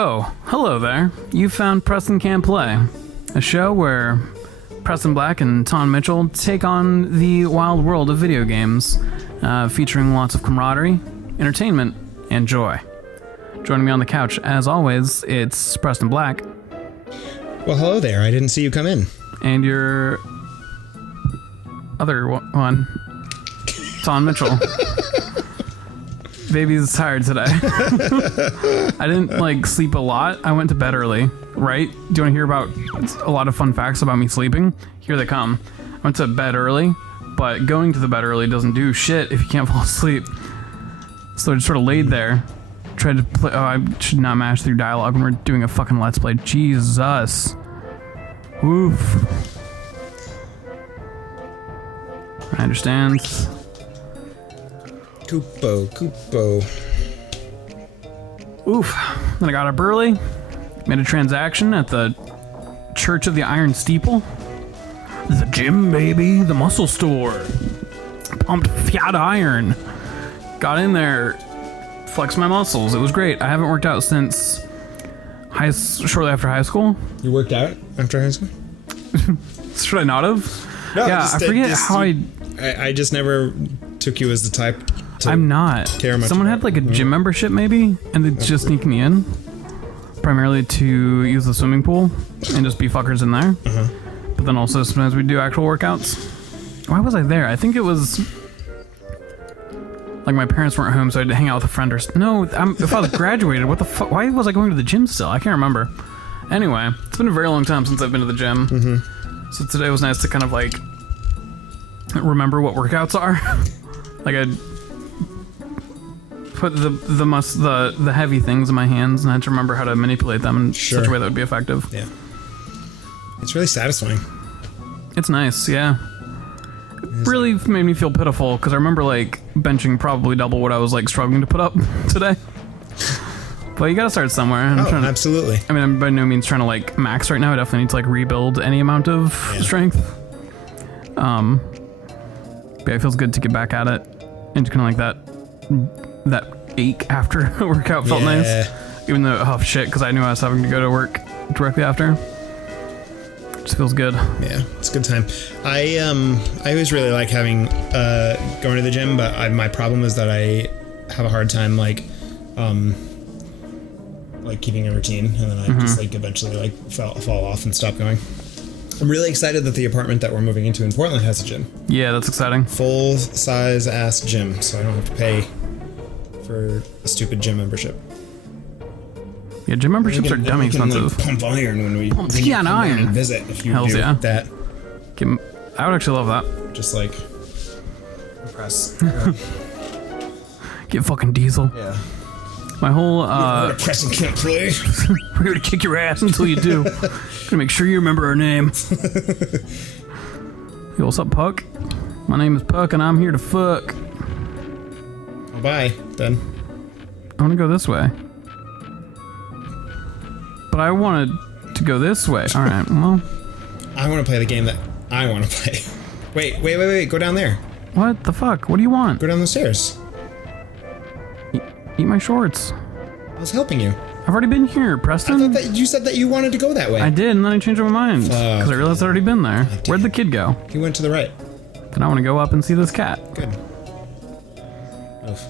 Oh, hello there. You found Preston Can't Play, a show where Preston Black and Taun Mitchell take on the wild world of video games, featuring lots of camaraderie, entertainment, and joy. Joining me on the couch, as always, it's Preston Black. Well, hello there. I didn't see you come in. And your other one, Taun Mitchell. Baby's tired today. I didn't sleep a lot. I went to bed early, right? Do you want to hear about a lot of fun facts about me sleeping? Here they come. I went to bed early, but going to the bed early doesn't do shit if you can't fall asleep. So I just sort of laid there, tried to play. Oh, I should not mash through dialogue when we're doing a fucking Let's Play. Jesus. Oof. I understand. Koopo. Oof. Then I got up early, made a transaction at the Church of the Iron Steeple. The gym, baby. The muscle store. Pumped fiat iron. Got in there, flexed my muscles. It was great. I haven't worked out since shortly after high school. You worked out after high school? Should I not have? No, yeah, I forget how I just never took you as the type to I'm not. care much. Someone had a gym membership maybe, and they just sneak me in, primarily to use the swimming pool and just be fuckers in there. But then also sometimes we do actual workouts. Why was I there? I think it was my parents weren't home, so I had to hang out with a friend or no. If I was graduated, what the fuck? Why was I going to the gym still? I can't remember. Anyway, it's been a very long time since I've been to the gym. So today was nice to kind of remember what workouts are. I put the heavy things in my hands and I had to remember how to manipulate them in such a way that would be effective. Yeah. It's really satisfying. It's nice, yeah. It really made me feel pitiful because I remember benching probably double what I was struggling to put up today. But you gotta start somewhere. Absolutely. I mean, I'm by no means trying to max right now. I definitely need to rebuild any amount of strength. But it feels good to get back at it and to kind of that ache after a workout felt nice. Even though, oh shit, because I knew I was having to go to work directly after. It just feels good. Yeah, it's a good time. I always really like having going to the gym, but my problem is that I have a hard time keeping a routine, and then I just eventually fall off and stop going. I'm really excited that the apartment that we're moving into in Portland has a gym. Yeah, that's exciting. Full size ass gym, so I don't have to pay for a stupid gym membership. Yeah, gym memberships are dumb expensive. Pump iron when we come iron and visit. If you Hells do yeah. that, I would actually love that. Just impress. Get fucking diesel. Yeah. My whole Preston Can't Play. We're gonna kick your ass until you do. Gonna make sure you remember our name. Yo, what's up, Puck? My name is Puck, and I'm here to fuck. Oh, bye, then. I want to go this way, but I wanted to go this way. All right, well. I want to play the game that I want to play. Wait. Go down there. What the fuck? What do you want? Go down the stairs. Eat my shorts. I was helping you. I've already been here, Preston. I thought that you said that you wanted to go that way. I did, and then I changed my mind because I realized I'd already been there. Where'd the kid go? He went to the right. Then I want to go up and see this cat. Good. Oof.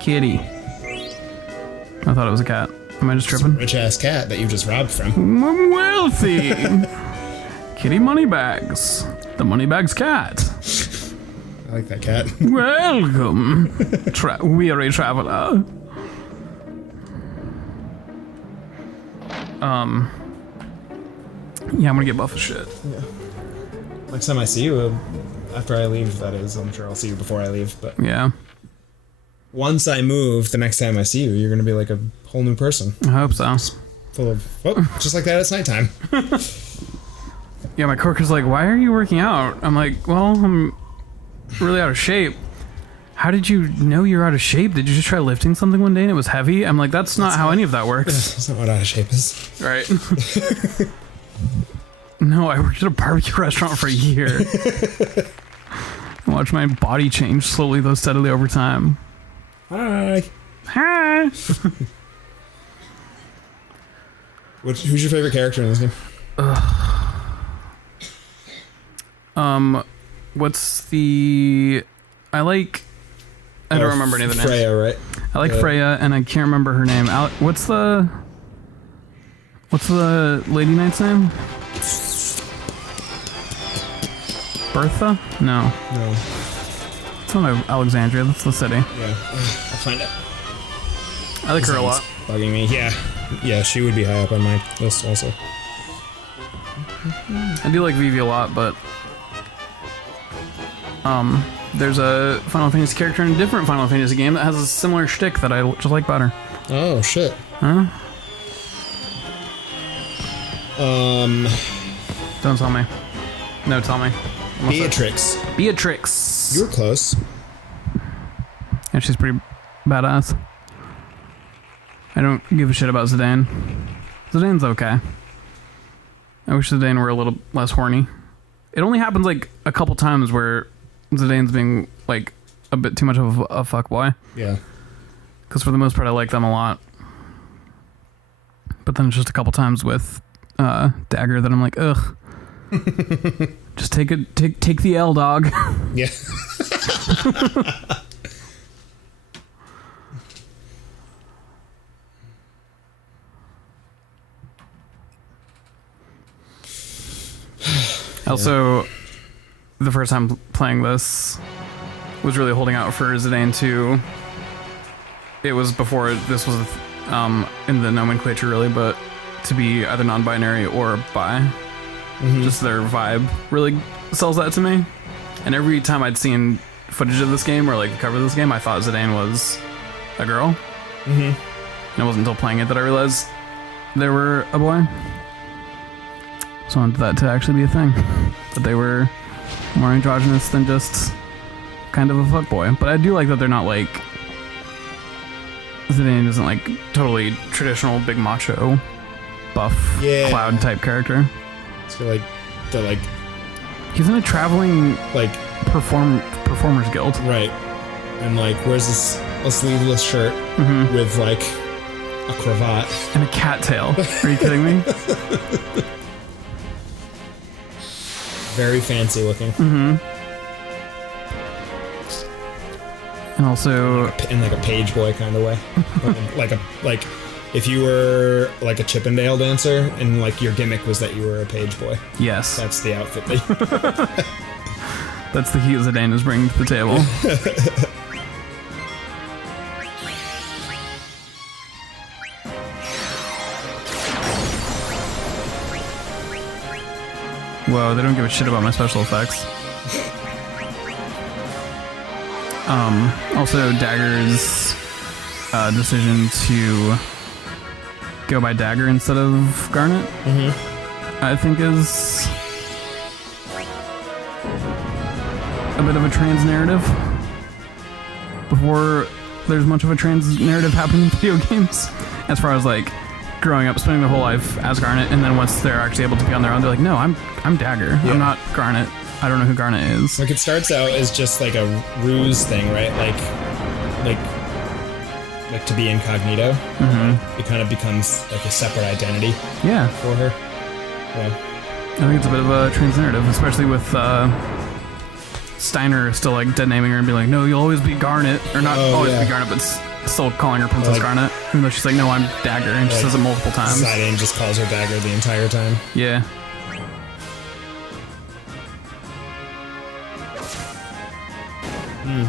Kitty. I thought it was a cat. Am I just tripping? Rich ass cat that you just robbed from. I'm wealthy. Kitty Moneybags. The Moneybags cat. I like that cat. Welcome, weary traveler. Yeah, I'm gonna get buff as shit. Yeah. Next time I see you, after I leave, that is. I'm sure I'll see you before I leave, but yeah. Once I move, the next time I see you, you're gonna be like a whole new person. I hope so. Just full of, just like that, it's nighttime. Yeah, my coworker's like, why are you working out? I'm like, well, I'm really out of shape. How did you know you're out of shape? Did you just try lifting something one day and it was heavy? I'm like, that's not how any of that works. That's not what out of shape is. Right. No, I worked at a barbecue restaurant for a year. I watched my body change slowly though steadily over time. Hi. Hi. Who's your favorite character in this game? What's the... I don't remember any of the names. Freya, right? I like Freya, and I can't remember her name. What's the Lady Knight's name? Bertha? No. It's not Alexandria. That's the city. Yeah, I'll find it. I like her a lot. Bugging me. Yeah, she would be high up on my list also. I do like Vivi a lot, but there's a Final Fantasy character in a different Final Fantasy game that has a similar shtick that I just like better. Oh shit. Huh? Don't tell me. No, tell me. Beatrix. Beatrix. You were close. Yeah, she's pretty badass. I don't give a shit about Zidane. Zidane's okay. I wish Zidane were a little less horny. It only happens like a couple times where Zidane's being like a bit too much of a fuckboy. Yeah. Because for the most part, I like them a lot. But then it's just a couple times with Dagger that I'm like, ugh. Just take the L, dog. Yeah. Also, the first time playing this was really holding out for Zidane 2. It was before this was in the nomenclature really, but to be either non-binary or bi. Mm-hmm. Just their vibe really sells that to me. And every time I'd seen footage of this game or like the cover of this game, I thought Zidane was a girl. Mm-hmm. And it wasn't until playing it that I realized they were a boy. So I wanted that to actually be a thing. That they were more androgynous than just kind of a fuckboy. But I do like that they're not like... Zidane isn't like totally traditional big macho buff cloud type character. So like they're like he's in a traveling like performers guild. Right. And like wears a sleeveless shirt with like a cravat. And a cattail. Are you kidding me? Very fancy looking. Mm-hmm. And also in like a page boy kind of way. like if you were like a Chippendale dancer and like your gimmick was that you were a page boy. Yes. That's the outfit that That's the heat Zidane is bringing to the table. Whoa, they don't give a shit about my special effects. Also, Dagger's decision to go by Dagger instead of Garnet, I think is a bit of a trans narrative. Before there's much of a trans narrative happening in video games, as far as like growing up, spending their whole life as Garnet, and then once they're actually able to be on their own, they're like, no, I'm Dagger. Yeah. I'm not Garnet. I don't know who Garnet is. Like it starts out as just like a ruse thing, right? Like to be incognito. Mm-hmm. It kind of becomes like a separate identity. Yeah. For her. Yeah. I think it's a bit of a trans narrative, especially with Steiner still like dead naming her and being like, no, you'll always be Garnet, or not always be Garnet, but still calling her Princess Garnet, even though she's like, no, I'm Dagger, and she says it multiple times. Zidane just calls her Dagger the entire time. Yeah.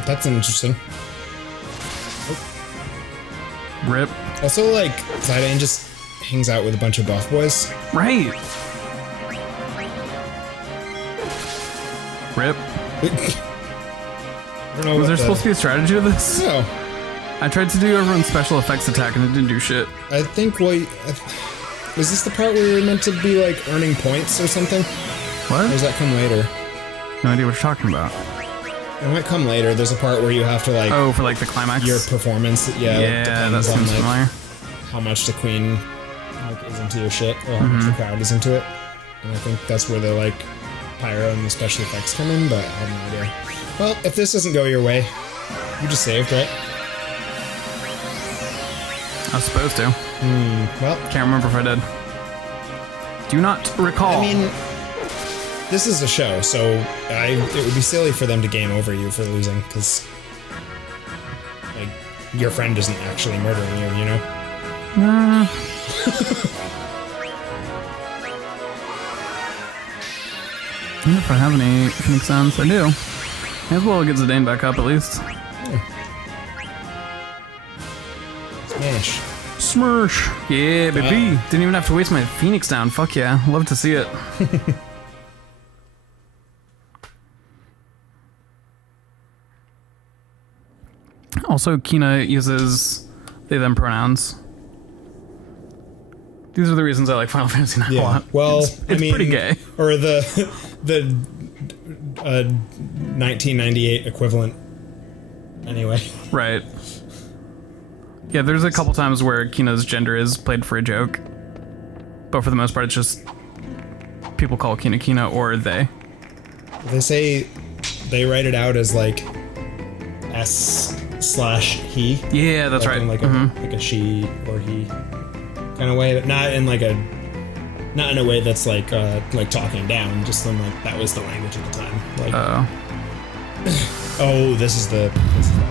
That's interesting. Rip. Also, like, Zidane just hangs out with a bunch of buff boys. Right. Rip. I don't know. Was there supposed to be a strategy to this? No. I tried to do everyone's special effects attack and it didn't do shit. I think, was this the part where you were meant to be, like, earning points or something? What? Or does that come later? No idea what you're talking about. It might come later. There's a part where you have to, like... Oh, for, like, the climax? Your performance, yeah, that seems familiar. How much the queen, like, is into your shit, or how much the crowd is into it. And I think that's where the, like, pyro and the special effects come in, but I have no idea. Well, if this doesn't go your way, you just saved, right? I was supposed to. Well... Can't remember if I did. Do not recall. I mean, this is a show, so it would be silly for them to game over you for losing, because, like, your friend isn't actually murdering you, you know? Nah. I wonder if I have any Phoenix Sounds. I do. May as well get Zidane back up at least. Smash. Smirsh. Yeah, baby. Didn't even have to waste my Phoenix down. Fuck yeah. Love to see it. Also, Kina uses they them pronouns. These are the reasons I like Final Fantasy IX a lot. Well, it's I mean, pretty gay. Or the 1998 equivalent. Anyway. Right. Yeah, there's a couple times where Kina's gender is played for a joke, but for the most part, it's just people call Kina Kina or they. They say they write it out as like S/he. Yeah, that's like right. In like a she or he kind of way, but not in a way that's like talking down. Just in like that was the language at the time. Like, oh, this is that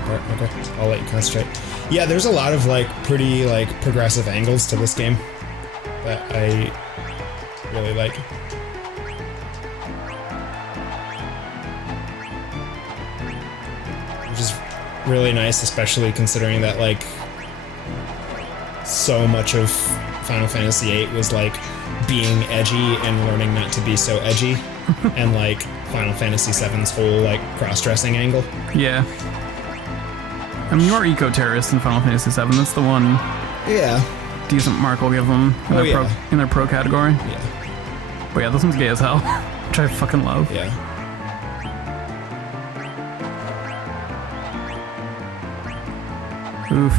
part. Okay, I'll let you concentrate. Yeah, there's a lot of like pretty like progressive angles to this game that I really like. Which is really nice, especially considering that like so much of Final Fantasy VIII was like being edgy and learning not to be so edgy, and like Final Fantasy VII's whole like cross-dressing angle. Yeah. I mean, you are eco-terrorist in Final Fantasy VII. That's the one Yeah. decent mark I'll give them in, in their pro category. Yeah. But yeah, this one's gay as hell, which I fucking love. Yeah. Oof.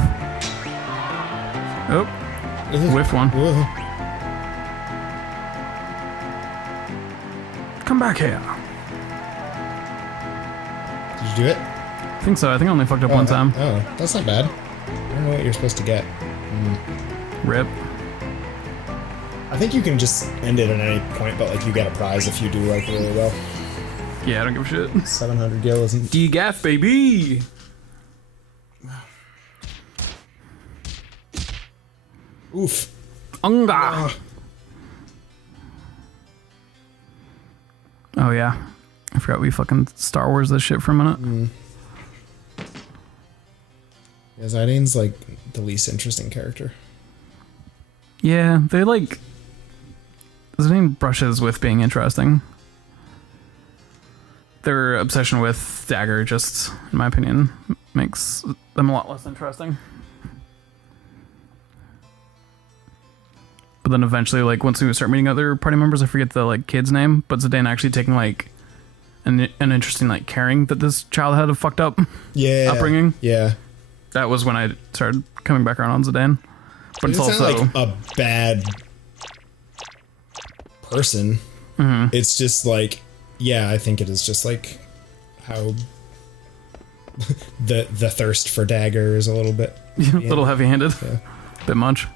Oh. Whiffed one. Ooh. Come back here. Did you do it? I think so. I think I only fucked up one time. Oh, that's not bad. I don't know what you're supposed to get. Rip. I think you can just end it at any point, but like you get a prize if you do like really well. Yeah, I don't give a shit. 700 gil isn't. D-Gaff, baby! Oof. Unga! Oh yeah. I forgot we fucking Star Wars this shit for a minute. Yeah, Zidane's like the least interesting character. Yeah, they like... Zidane brushes with being interesting. Their obsession with Dagger just, in my opinion, makes them a lot less interesting. But then eventually, like, once we start meeting other party members, I forget the, like, kid's name, but Zidane actually taking, like, an interesting, like, caring that this child had a fucked up upbringing. Yeah. That was when I started coming back around on Zidane. But it's also not like a bad person. It's just like, yeah, I think it is just like how the thirst for Dagger is a little bit a little heavy-handed. Yeah. Bit much.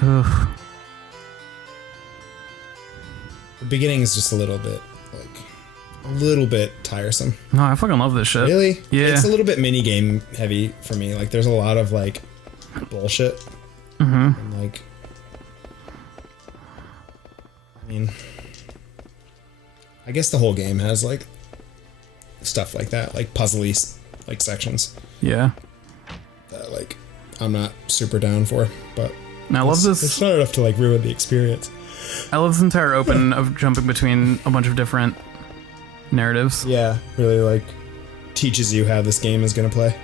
Ugh. The beginning is just a little bit tiresome. No, I fucking love this shit. Really? Yeah. It's a little bit minigame heavy for me. Like, there's a lot of like bullshit. And, like, I mean, I guess the whole game has like stuff like that, like puzzly like sections. Yeah. That like I'm not super down for, but and I love this. It's not enough to like ruin the experience. I love this entire open of jumping between a bunch of different narratives. Yeah, really like teaches you how this game is gonna play.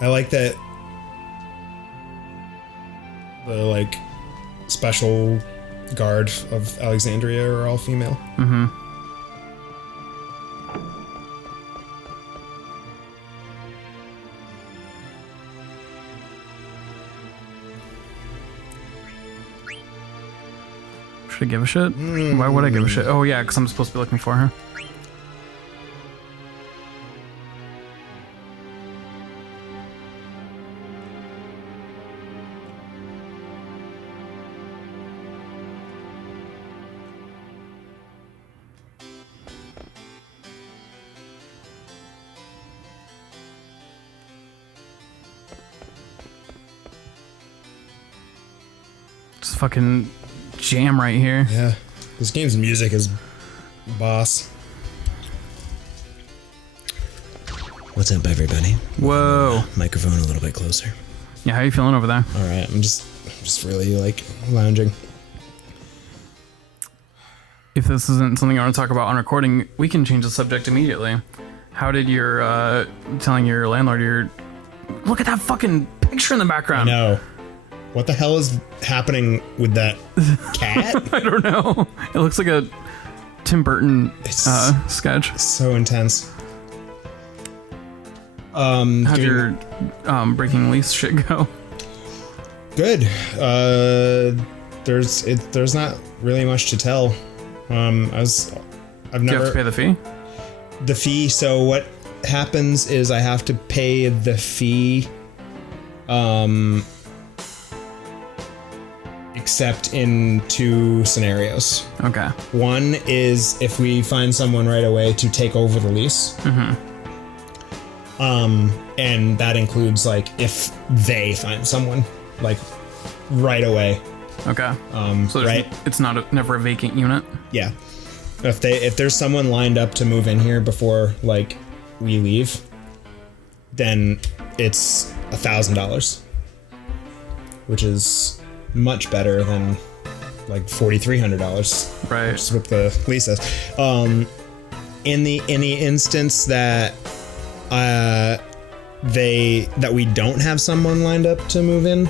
I like that the like special guard of Alexandria are all female. Should I give a shit? Why would I give a shit? Oh yeah, because I'm supposed to be looking for her. Just fucking jam right here. Yeah. This game's music is boss. What's up, everybody? Whoa. Microphone a little bit closer. Yeah, how you feeling over there? All right, I'm just really like lounging. If this isn't something I want to talk about on recording, we can change the subject immediately. How did your telling your landlord look at that fucking picture in the background? No. What the hell is happening with that cat? I don't know. It looks like a Tim Burton sketch. So intense. How'd your breaking lease shit go? Good. There's not really much to tell. I've Do you have to pay the fee? The fee. So what happens is I have to pay the fee. Except in two scenarios. Okay. One is if we find someone right away to take over the lease. Mm-hmm. And that includes like if they find someone like right away. Okay. So right. It's not never a vacant unit. Yeah. If there's someone lined up to move in here before like we leave, then it's $1,000, which is much better than like $4,300. Right. Which is what the lease says. In the instance that we don't have someone lined up to move in,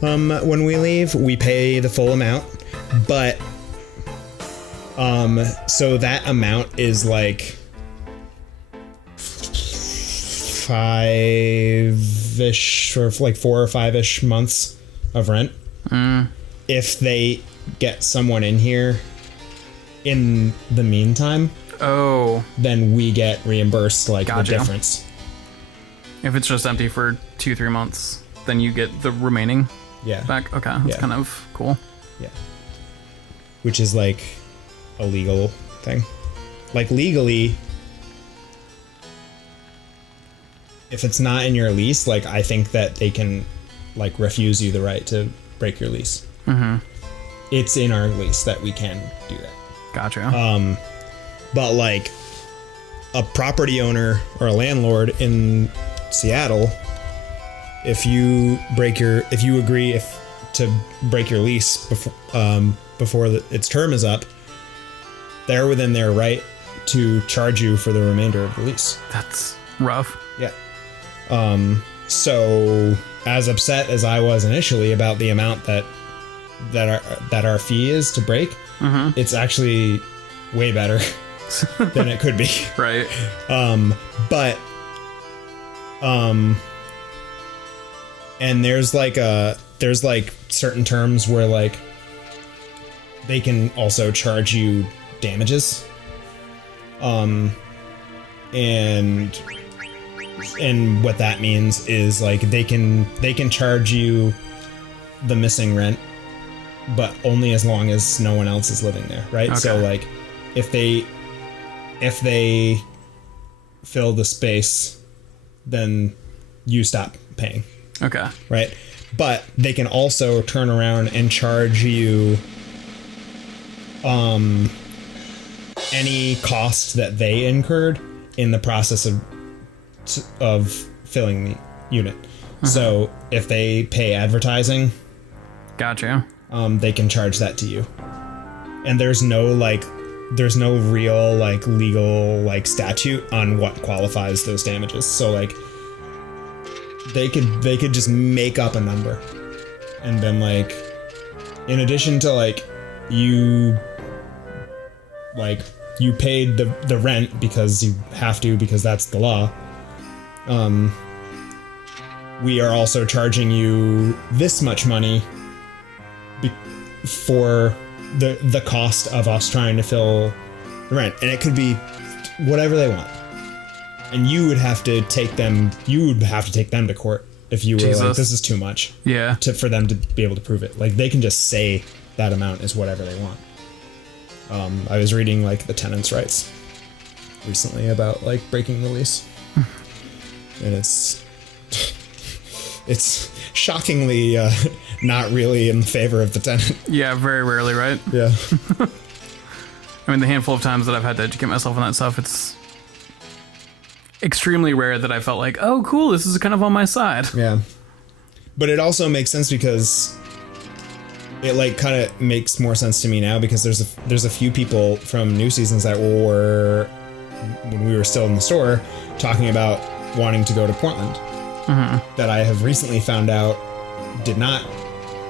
when we leave, we pay the full amount, but so that amount is like 5-ish or like 4 or 5-ish months of rent. If they get someone in here in the meantime, then we get reimbursed like the difference. If it's just empty for 2-3 months, then you get the remaining back. Okay, that's kind of cool. Yeah. Which is like a legal thing. Like legally, if it's not in your lease, like I think that they can like refuse you the right to break your lease. It's in our lease that we can do that. Gotcha. But like a property owner or a landlord in Seattle, if you agree to break your lease before its term is up, they're within their right to charge you for the remainder of the lease. That's rough. Yeah. So as upset as I was initially about the amount that our fee is to break, it's actually way better than it could be. Right. But and there's like certain terms where like they can also charge you damages. And what that means is like they can charge you the missing rent, but only as long as no one else is living there, right? Okay. So like if they fill the space, then you stop paying. Okay. Right? But they can also turn around and charge you any cost that they incurred in the process of filling the unit. So if they pay advertising, gotcha, they can charge that to you. And there's no real like legal like statute on what qualifies those damages. So like they could just make up a number, and then like in addition to like you paid the rent because you have to, because that's the law. We are also charging you this much money for the cost of us trying to fill the rent, and it could be whatever they want, and you would have to take them to court if you were like, this is too much for them to be able to prove it. Like, they can just say that amount is whatever they want. I was reading like the tenants' rights recently about like breaking the lease, and it's shockingly not really in favor of the tenant. Yeah, very rarely, right? Yeah. I mean, the handful of times that I've had to educate myself on that stuff, it's extremely rare that I felt like, oh, cool, this is kind of on my side. Yeah. But it also makes sense because it like kind of makes more sense to me now, because there's a few people from New Seasons that were, when we were still in the store, talking about wanting to go to Portland. That I have recently found out did not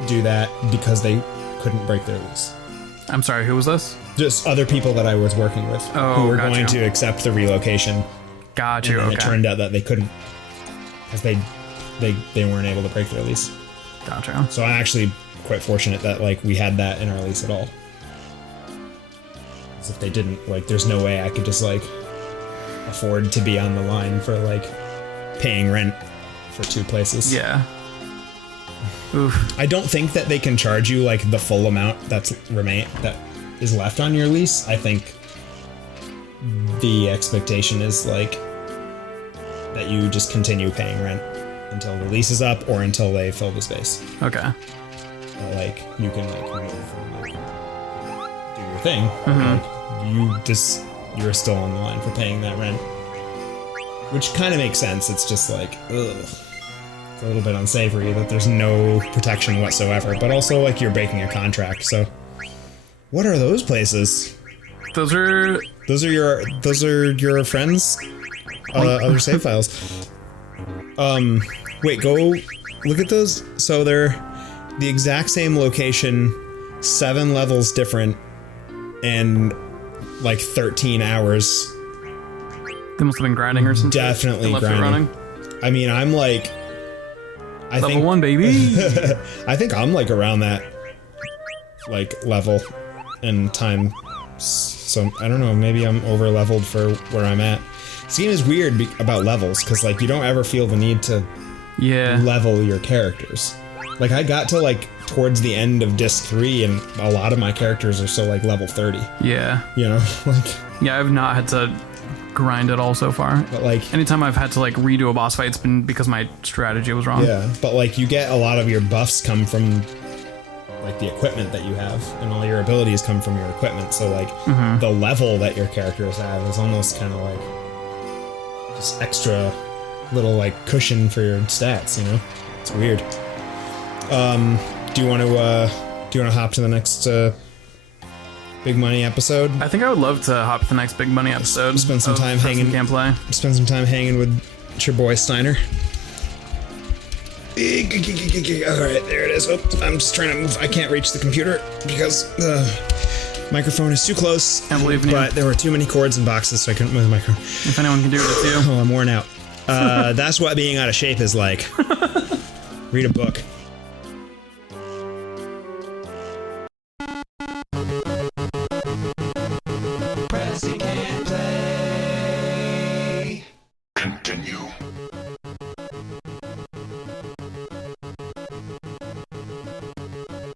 do that because they couldn't break their lease. I'm sorry, who was this? Just other people that I was working with who were going to accept the relocation. Got you. And it turned out that they couldn't, because they weren't able to break their lease. Gotcha. So I'm actually quite fortunate that like we had that in our lease at all. Because if they didn't, like, there's no way I could just like afford to be on the line for like paying rent for two places. Yeah. Oof. I don't think that they can charge you like the full amount that is left on your lease. I think the expectation is like that you just continue paying rent until the lease is up or until they fill the space. Okay. Like, you can like move and like do your thing. Like, you're still on the line for paying that rent, which kind of makes sense. It's just like, ugh. It's a little bit unsavory that there's no protection whatsoever, but also like you're breaking a contract. So what are those places? Those are your friends' other save files. Wait, go look at those. So they're the exact same location, 7 levels different, and like 13 hours. They must have been grinding or something. Definitely grinding. I mean, I'm like, level 1, baby. I think I'm like around that like level and time. So I don't know, maybe I'm over leveled for where I'm at. This game is weird about levels, because like you don't ever feel the need to level your characters. Like, I got to like towards the end of disc 3 and a lot of my characters are still like level 30. Yeah. You know, like, yeah, I've not had to grind at all so far. But like, anytime I've had to like redo a boss fight, it's been because my strategy was wrong. Yeah, but like you get a lot of your buffs come from like the equipment that you have, and all your abilities come from your equipment. So like the level that your characters have is almost kind of like just extra little like cushion for your stats, you know? It's weird. Do you want to hop to the next big money episode? I think I would love to hop to the next big money episode. Spend some time hanging. Spend some time hanging with your boy Steiner. All right, there it is. Oh, I'm just trying to move. I can't reach the computer because the microphone is too close. I believe in you. But there were too many cords and boxes, so I couldn't move the microphone. If anyone can do it, it's you. Oh, I'm worn out. That's what being out of shape is like. Read a book.